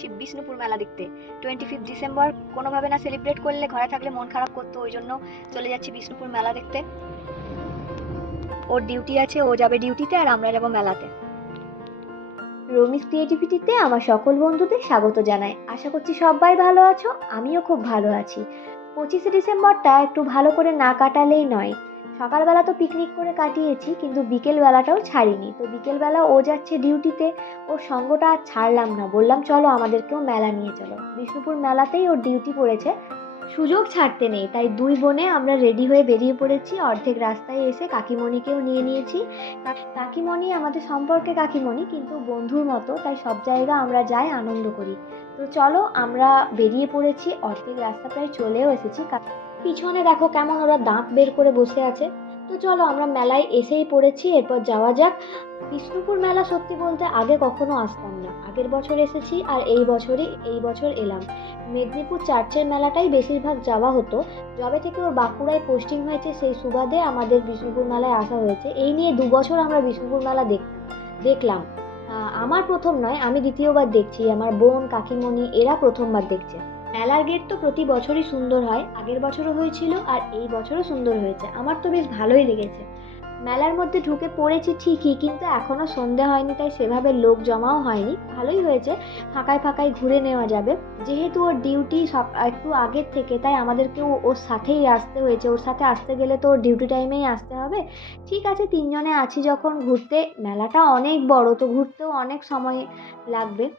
যাচ্ছি বিষ্ণুপুর মেলা দেখতে। টোয়েন্টি ফিফথ ডিসেম্বর কোনোভাবে না সেলিব্রেট করলে ঘরে থাকলে মন খারাপ করতো, ওই জন্য চলে যাচ্ছি বিষ্ণুপুর মেলা দেখতে। ওর ডিউটি আছে, ও যাবে ডিউটিতে আর আমরা যাব মেলাতে। রমিস ক্রিয়েটিভিটিতে আমার সকল বন্ধুদের স্বাগত জানাই। আশা করছি সবাই ভালো আছো, আমিও খুব ভালো আছি। পঁচিশে ডিসেম্বরটা একটু ভালো করে না কাটালেই নয়। সকালবেলা তো পিকনিক করে কাটিয়েছি, কিন্তু বিকেলবেলাটাও ছাড়িনি। তো বিকেলবেলা ও যাচ্ছে ডিউটিতে ওর সঙ্গটা আর ছাড়লাম না। বললাম, চলো আমাদেরকেও মেলা নিয়ে চলো। বিষ্ণুপুর মেলাতেই ওর ডিউটি পড়েছে। সুযোগ ছাড়তে নেই, তাই দুই বোনে আমরা রেডি হয়ে বেরিয়ে পড়েছি। অর্ধেক রাস্তায় এসে কাকিমণিকেও নিয়ে নিয়েছি। কাকিমণি আমাদের সম্পর্কে কাকিমণি, কিন্তু বন্ধুর মতো, তাই সব জায়গা আমরা যাই আনন্দ করি। তো চলো, আমরা বেরিয়ে পড়েছি, অর্ধেক রাস্তা প্রায় চলেও এসেছি। পিছনে দেখো কেমন ওরা দাঁত বের করে বসে আছে। তো চলো আমরা মেলায় এসেই পড়েছি, এরপর যাওয়া যাক। বিষ্ণুপুর মেলা সত্যি বলতে আগে কখনো আসতাম না। আগের বছর এসেছি আর এই বছরই, এই বছর এলাম। মেদিনীপুর চার্চের মেলাটাই বেশিরভাগ যাওয়া হতো। যবে থেকে ওর বাঁকুড়ায় পোস্টিং হয়েছে, সেই সুবাদে আমাদের বিষ্ণুপুর মেলায় আসা হয়েছে। এই নিয়ে দু বছর আমরা বিষ্ণুপুর মেলা দেখ, দেখলাম। আমার প্রথম নয়, আমি দ্বিতীয়বার দেখছি। আমার বোন, কাকিমণি, এরা প্রথমবার দেখছে। মেলার গেট তো প্রতি বছরই সুন্দর হয়। আগের বছরও হয়েছিল আর এই বছরও সুন্দর হয়েছে। আমার তো বেশ ভালোই লেগেছে। মেলার মধ্যে ঢুকে পড়েছি ঠিকই, কিন্তু এখনও সন্ধে হয়নি, তাই সেভাবে লোক জমাও হয়নি। ভালোই হয়েছে, ফাঁকায় ফাঁকায় ঘুরে নেওয়া যাবে। যেহেতু ওর ডিউটি সব একটু আগের থেকে, তাই আমাদেরকেও ওর সাথেই আসতে হয়েছে। ওর সাথে আসতে গেলে তো ওর ডিউটি টাইমেই আসতে হবে। ঠিক আছে, তিনজনে আছি যখন ঘুরতে। মেলাটা অনেক বড়, তো ঘুরতেও অনেক সময় লাগবে।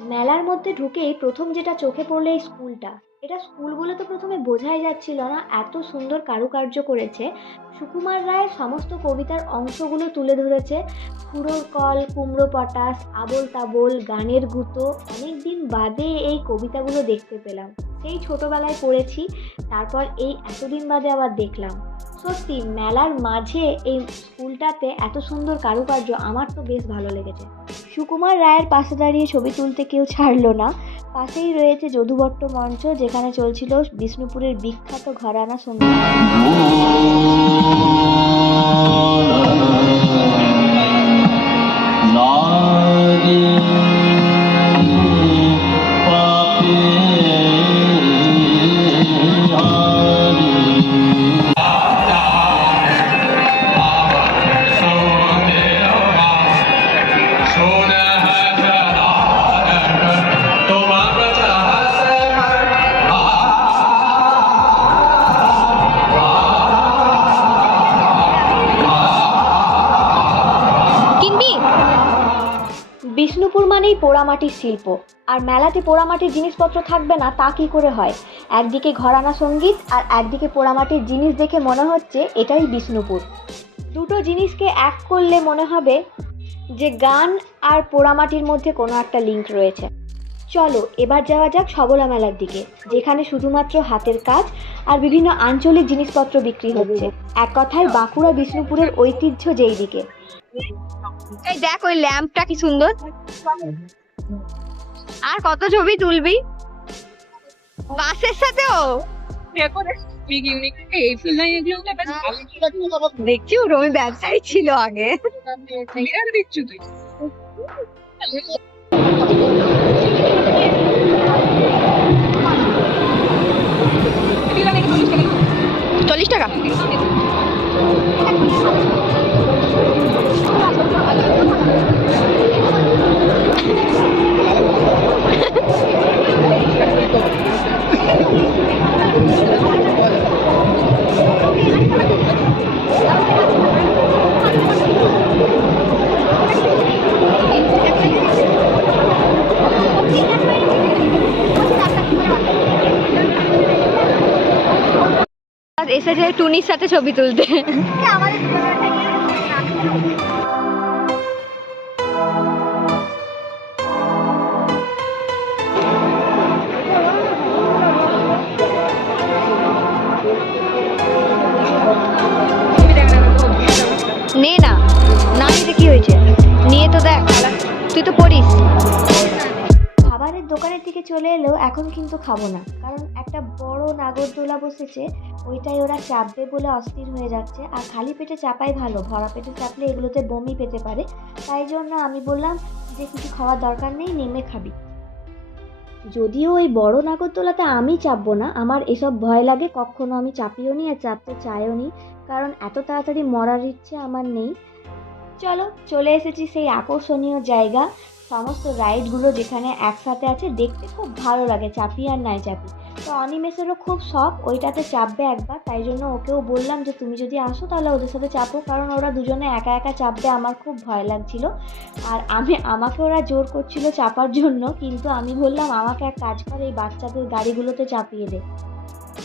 মেলার মধ্যে ঢুকেই প্রথম যেটা চোখে পড়ল এই স্কুলটা। এটা স্কুল বলে তো প্রথমে বোঝাই যাচ্ছিল না, এত সুন্দর কারুকার্য করেছে। সুকুমার রায়ের সমস্ত কবিতার অংশগুলো তুলে ধরেছে। খুঁড়োর কল, কুমড়ো পটাশ, আবোল তাবোল, গানের গুঁতো অনেক দিন বাদে এই কবিতাগুলো দেখতে পেলাম। সেই ছোটবেলায় পড়েছি, তারপর এই এতদিন বাদে আবার দেখলাম। সত্যি, মেলার মাঝে এই স্কুলটাতে এত সুন্দর কারুকার্য, আমার তো বেশ ভালো লেগেছে। সুকুমার রায়ের পাশে দাঁড়িয়ে ছবি তুলতে কেউ ছাড়ল না। পাশেই রয়েছে যদুবট্ট মঞ্চ, যেখানে চলছিল বিষ্ণুপুরের বিখ্যাত ঘরানা সংগীত পোড়ামাটির শিল্প। আর মেলাতে পোড়ামাটির জিনিসপত্র থাকবে না, তা কি করে হয়? একদিকে ঘরানা সংগীত আর একদিকে পোড়ামাটির জিনিস দেখে মনে হচ্ছে এটাই বিষ্ণুপুর। দুটো জিনিসকে এক করলে মনে হবে যে গান আর পোড়ামাটির মধ্যে কোনো একটা লিঙ্ক রয়েছে। চলো, এবার যাওয়া যাক সবলা মেলার দিকে, যেখানে শুধুমাত্র হাতের কাজ আর বিভিন্ন আঞ্চলিক জিনিসপত্র বিক্রি হচ্ছে। এক কথায়, বাঁকুড়া বিষ্ণুপুরের ঐতিহ্য যেই দিকে দেখ, ওই ল্যাম্পটা কি সুন্দর। আর কত ছবি তুলবি? বাসের সাথেও? দেখছি রমি ব্যবসায়ী ছিল আগে। চল্লিশ টাকা। এসেছে টুনির সাথে ছবি তুলতে। নে না না নিতে কি হয়েছে? নিয়ে তো দেখ, তুই তো পড়িস। দোকানের দিকে চলে এলেও এখন কিন্তু খাব না। কারণ একটা বড় নাগরদোলা বসেছে, ওইটাই ওরা চাপবে বলে অস্থির হয়ে যাচ্ছে। আর খালি পেটে চাপাই ভালো, ভরা পেটে চাপলে এগুলোতে বমি পেতে পারে। তাই জন্য আমি বললাম যে কিছু খাওয়ার দরকার নেই, নেমে খাবি। যদিও ওই বড় নাগরদোলাতে আমি চাপবো না, আমার এসব ভয় লাগে, কখনো আমি চাপিও নি আর চাপতে চাইও নি। কারণ এত তাড়াতাড়ি মরার ইচ্ছে আমার নেই। চলো, চলে এসেছি সেই আকর্ষণীয় জায়গা। সমস্ত রাইডগুলো যেখানে একসাথে আছে, দেখতে খুব ভালো লাগে, চাপি আর নাই চাপি। তো অনিমেষেরও খুব শখ, ওইটাতে চাপবে একবার, তাই জন্য ওকেও বললাম যে, তুমি যদি আসো তাহলে ওদের সাথে চাপো। কারণ ওরা দুজনে একা একা চাপবে, আমার খুব ভয় লাগছিল। আর আমি, আমাকে ওরা জোর করছিল চাপার জন্য, কিন্তু আমি বললাম, আমাকে এক কাজ করে, এই বাচ্চাদের গাড়িগুলোতে চাপিয়ে দে।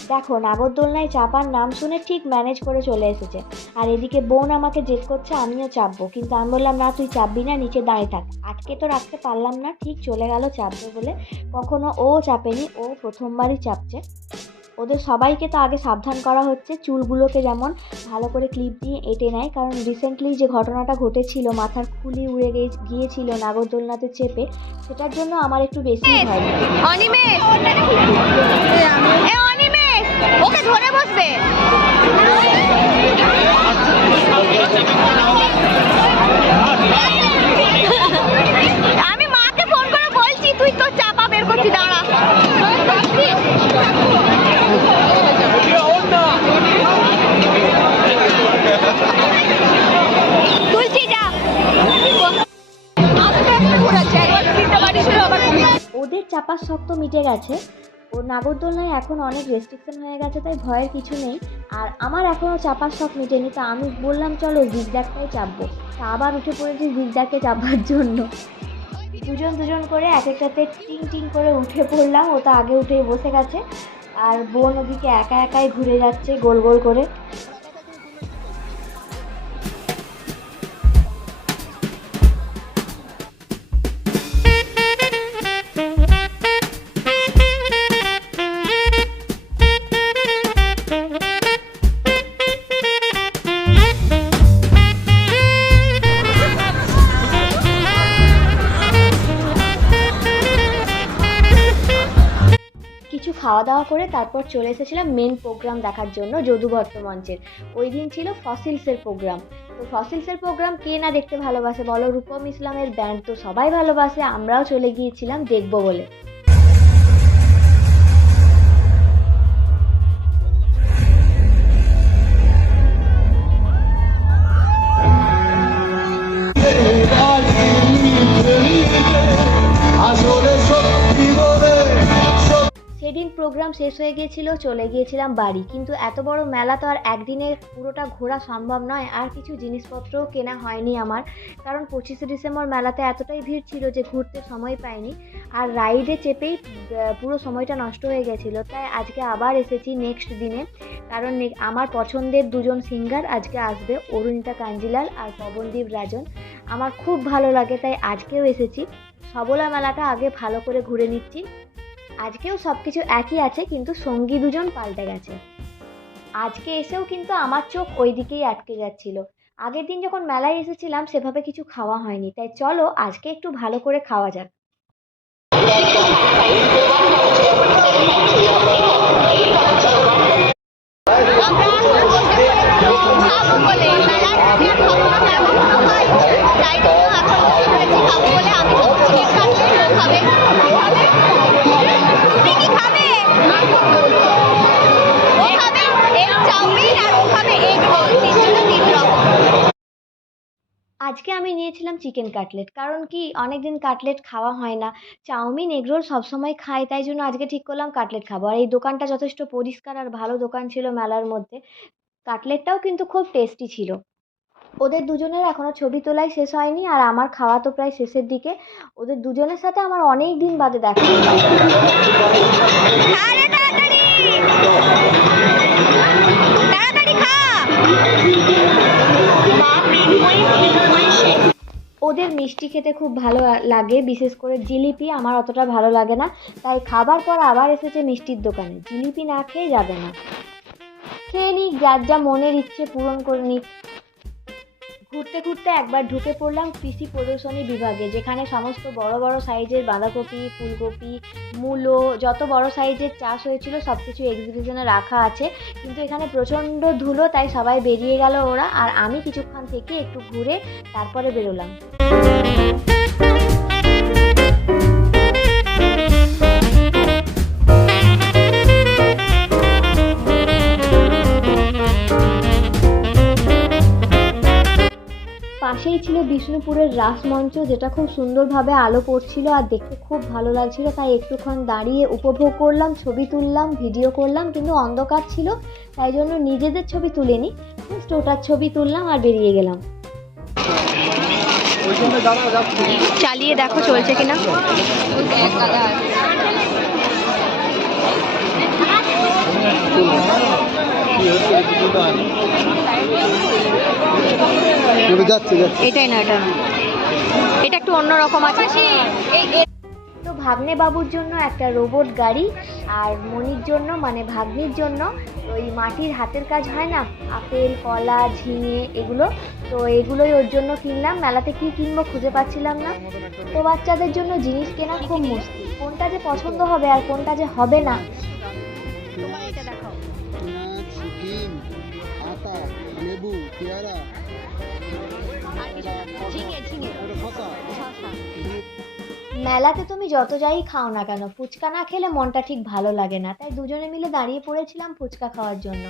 দেখো নাগরদোলনায় চাপার নাম শুনে ঠিক ম্যানেজ করে চলে এসেছে। আর এদিকে বোন আমাকে জেদ করছে আমিও চাপবো। কিন্তু আমি বললাম না তুই চাপবি না নিচে দাঁড়িয়ে থাক। আটকে তো রাখতে পারলাম না ঠিক চলে গেল চাপবে বলে। কখনো ও চাপেনি ও প্রথমবারই চাপছে। ওদের সবাইকে তো আগে সাবধান করা হচ্ছে চুলগুলোকে যেমন ভালো করে ক্লিপ দিয়ে এঁটে নেয়। কারণ রিসেন্টলি যে ঘটনাটা ঘটেছিল মাথার খুলি উড়ে গে- গিয়েছিল নাগরদোলনাতে চেপে সেটার জন্য আমার একটু বেশি ভয়। অনিমেষ ওকে ধরে বসবে। আমি মাকে ফোন করে বলছি, তুই তো চাপা বের করছি, দাঁড়া। ওদের চাপার শখ তো মিটে গেছে। নাগরদোলনায় এখন অনেক রেস্ট্রিকশন হয়ে গেছে, তাই ভয়ের কিছু নেই। আর আমার এখনও চাপার শখ মিটেনি, তা আমি বললাম, চলো জিগজ্যাগটাই চাপবো। তা আবার উঠে পড়েছি জিগজ্যাগকে চাপার জন্য। দুজন দুজন করে এক একটাতে টিং টিং করে উঠে পড়লাম, ও তো আগে উঠে বসে গেছে। আর বোন ওদিকে একা একাই ঘুরে যাচ্ছে গোল গোল করে। খাওয়া দাওয়া করে তারপর চলে এসেছিলাম মেন প্রোগ্রাম দেখার জন্য যদুবর্ত মঞ্চের। ওই দিন ছিল ফসিলসের প্রোগ্রাম তো ফসিলসের প্রোগ্রাম কে না দেখতে ভালোবাসে বলো? রূপম ইসলামের ব্যান্ড তো সবাই ভালোবাসে, আমরাও চলে গিয়েছিলাম দেখব বলে। সেদিন প্রোগ্রাম শেষ হয়ে গিয়েছিল, চলে গিয়েছিলাম বাড়ি। কিন্তু এত বড় মেলা তো আর একদিনে পুরোটা ঘোরা সম্ভব নয়, আর কিছু জিনিসপত্রও কেনা হয়নি আমার। কারণ পঁচিশে ডিসেম্বর মেলাতে এতটাই ভিড় ছিল যে ঘুরতে সময় পাইনি, আর রাইডে চেপেই পুরো সময়টা নষ্ট হয়ে গেছিল। তাই আজকে আবার এসেছি নেক্সট দিনে। কারণ আমার পছন্দের দুজন সিঙ্গার আজকে আসবে, অরুণিতা কাঞ্জিলাল আর পবনদীপ রাজন। আমার খুব ভালো লাগে, তাই আজকেও এসেছি। সবলা মেলাটা আগে ভালো করে ঘুরে নিচ্ছি। আজকেও সব কিছু একই আছে, কিন্তু সঙ্গী দুজন পাল্টে গেছে। আজকে এসেও কিন্তু আমার চোখ ওই দিকেই আটকে যাচ্ছিল। আগের দিন যখন মেলায় এসেছিলাম, সেভাবে কিছু খাওয়া হয়নি। তাই চলো, আজকে একটু ভালো করে খাওয়া যাক। আমি আজকে আমি নিয়েছিলাম চিকেন কাটলেট, কারণ কি অনেকদিন কাটলেট খাওয়া হয় না। চাউমিন এগরোল সবসময় খাই, তাই জন্য আজকে ঠিক করলাম কাটলেট খাব। আর এই দোকানটা যথেষ্ট পরিষ্কার আর ভালো দোকান ছিল মেলার মধ্যে। কাটলেটটাও কিন্তু খুব টেস্টি ছিল। ওদের দুজনের এখনও ছবি তোলাই শেষ হয়নি আর আমার খাওয়া তো প্রায় শেষের দিকে। ওদের দুজনের সাথে আমার অনেক দিন বাদে দেখা ওদের মিষ্টি খেতে খুব ভালো লাগে বিশেষ করে জিলিপি আমার অতটা ভালো লাগে না। তাই খাবার পর আবার এসেছে মিষ্টির দোকানে। জিলিপি না খেয়ে যাবে না। খেয়ে নিই যার যা মনের ইচ্ছে পূরণ করে নিক। ঘুরতে ঘুরতে একবার ঢুকে পড়লাম কৃষি প্রদর্শনী বিভাগে, যেখানে সমস্ত বড় বড় সাইজের বাঁধাকপি, ফুলকপি, মূলো, যত বড় সাইজের চাষ হয়েছিল সব কিছু এক্সিবিশনে রাখা আছে। কিন্তু এখানে প্রচণ্ড ধুলো, তাই সবাই বেরিয়ে গেল ওরা। আর আমি কিছুক্ষণ থেকে একটু ঘুরে তারপরে বেরোলাম। পাশেই ছিল বিষ্ণুপুরের রাসমঞ্চ যেটা খুব সুন্দরভাবে আলো পড়ছিল আর দেখতে খুব ভালো লাগছিল। তাই একটুক্ষণ দাঁড়িয়ে উপভোগ করলাম ছবি তুললাম ভিডিও করলাম কিন্তু অন্ধকার ছিল তাই জন্য নিজেদের ছবি তুলিনি। জাস্ট ওটার ছবি তুললাম আর বেরিয়ে গেলাম। চালিয়ে দেখো চলছে কিনা। যাচ্ছে যাচ্ছে। এটাই না এটা এটা একটু অন্যরকম আছে। তো ভাগ্নে বাবুর জন্য একটা রোবট গাড়ি আর মনির জন্য মানে ভাগ্নির জন্য ওই মাটির হাতের কাজ হয় না? আপেল কলা ঝিঙে এগুলো। তো এগুলোই ওর জন্য কিনলাম। মেলাতে কি কিনবো খুঁজে পাচ্ছিলাম না। তো বাচ্চাদের জন্য জিনিস কেনা খুব মুশকিল। কোনটা যে পছন্দ হবে আর কোনটা যে হবে না। লেবু পেয়ারা। মেলাতে তুমি যত যাই খাও না কেন, ফুচকা না খেলে মনটা ঠিক ভালো লাগে না। তাই দুজনে মিলে দাঁড়িয়ে পড়েছিলাম ফুচকা খাওয়ার জন্য।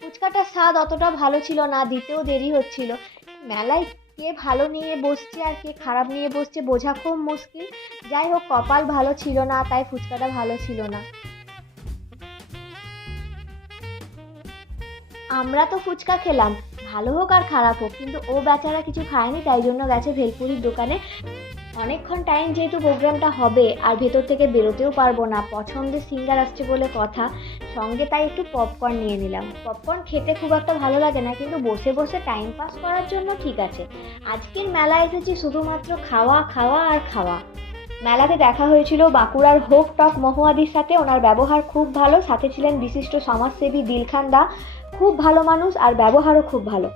ফুচকাটার স্বাদ অতটা ভালো ছিল না, দিতেও দেরি হচ্ছিল। মেলায় কে ভালো নিয়ে বসছে আর কে খারাপ নিয়ে বসছে বোঝা খুব মুশকিল। যাই হোক, কপাল ভালো ছিল না, তাই ফুচকাটা ভালো ছিল না। আমরা তো ফুচকা খেলাম। ভালো হোক আর খারাপ হোক, কিন্তু ও বেচারা কিছু খায়নি, তাই জন্য গেছে ভেলপুরির দোকানে। অনেকক্ষণ টাইম যেহেতু প্রোগ্রামটা হবে, আর ভেতর থেকে বেরোতেও পারব না, পছন্দের সিঙ্গার আসছে বলে কথা। সঙ্গে তাই একটু পপকর্ন নিয়ে নিলাম। পপকর্ন খেতে খুব একটা ভালো লাগে না, কিন্তু বসে বসে টাইম পাস করার জন্য ঠিক আছে। আজকের মেলা এসেছি শুধুমাত্র খাওয়া খাওয়া আর খাওয়া। মেলাতে দেখা হয়েছিল বাঁকুড়ার হোক টক মহুয়াদির সাথে, ওনার ব্যবহার খুব ভালো। সাথে ছিলেন বিশিষ্ট সমাজসেবী দিলখান দা। খুব ভালো মানুষ আর ব্যবহারও খুব ভালো।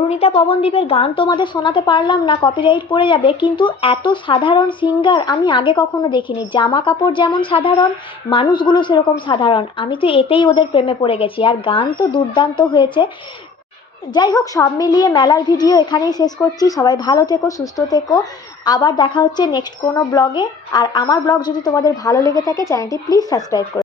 অরুণিতা পবনদীপের গান তোমাদের শোনাতে পারলাম না কপিরাইট পড়ে যাবে, কিন্তু এত সাধারণ সিঙ্গার আমি আগে কখনো দেখিনি। জামা কাপড় যেমন সাধারণ, মানুষগুলো সেরকম সাধারণ। আমি তো এতেই ওদের প্রেমে পড়ে গেছি। আর গান তো দুর্দান্ত হয়েছে। যাই হোক, সব মিলিয়ে মেলার ভিডিও এখানেই শেষ করছি। সবাই ভালো থেকো, সুস্থ থেকো। আবার দেখা হচ্ছে নেক্সট কোনো ব্লগে আর আমার ব্লগ যদি তোমাদের ভালো লেগে থাকে চ্যানেলটি প্লিজ সাবস্ক্রাইব করো